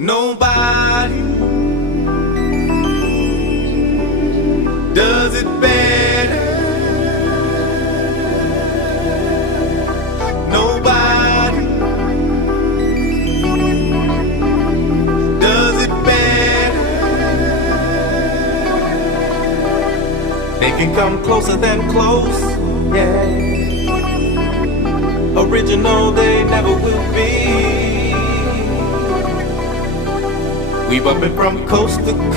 Nobody does it better. Nobody does it better. They can come closer than close, yeah. Original they never will be. We bumpin' from coast to coast.